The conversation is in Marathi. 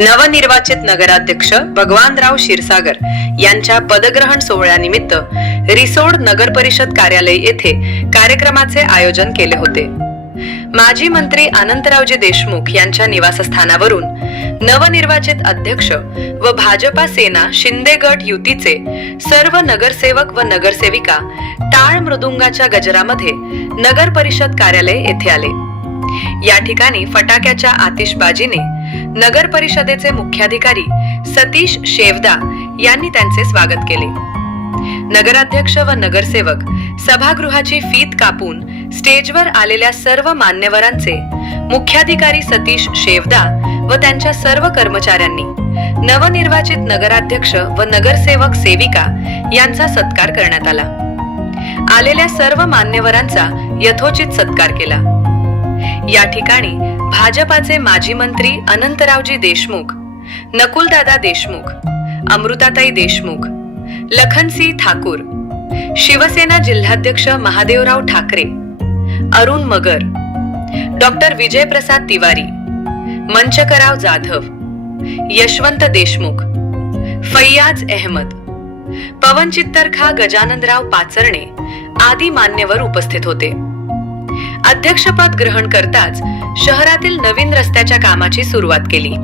नवनिर्वाचित नगराध्यक्ष भगवानराव क्षीरसागर यांच्या पदग्रहण सोहळ्यानिमित्त रिसोड नगर परिषद कार्यालय येथे कार्यक्रमाचे आयोजन केले होते. माजी मंत्री अनंतरावजी देशमुख यांच्या निवासस्थानावरून नवनिर्वाचित अध्यक्ष व भाजपा सेना शिंदे गट युतीचे सर्व नगरसेवक व नगरसेविका टाळ मृदुंगाच्या गजरामध्ये नगर परिषद कार्यालय येथे आले. या ठिकाणी फटाक्याच्या आतिषबाजीने नगर परिषदेचे मुख्याधिकारी सतीश शेवदा यांनी त्यांचे स्वागत केले. नगराध्यक्ष व नगरसेवक सभागृहाची फीत कापून स्टेजवर आलेल्या सर्व मान्यवरांचे मुख्याधिकारी सतीश शेवदा व त्यांच्या सर्व कर्मचाऱ्यांनी नवनिर्वाचित नगराध्यक्ष व नगरसेवक सेविका यांचा सत्कार करण्यात आला. आलेल्या सर्व मान्यवरांचा यथोचित सत्कार केला. या ठिकाणी भाजपाचे माजी मंत्री अनंतरावजी देशमुख, नकुलदादा देशमुख, अमृताताई देशमुख, लखनसिंह ठाकूर, शिवसेना जिल्हाध्यक्ष महादेवराव ठाकरे, अरुण मगर, डॉक्टर विजयप्रसाद तिवारी, मंचकराव जाधव, यशवंत देशमुख, फैयाज अहमद, पवन चित्तरखा, गजाननराव पाचरणे आदी मान्यवर उपस्थित होते. अध्यक्षपद ग्रहण करताच शहरातील नवीन रस्त्याच्या कामाची सुरुवात केली.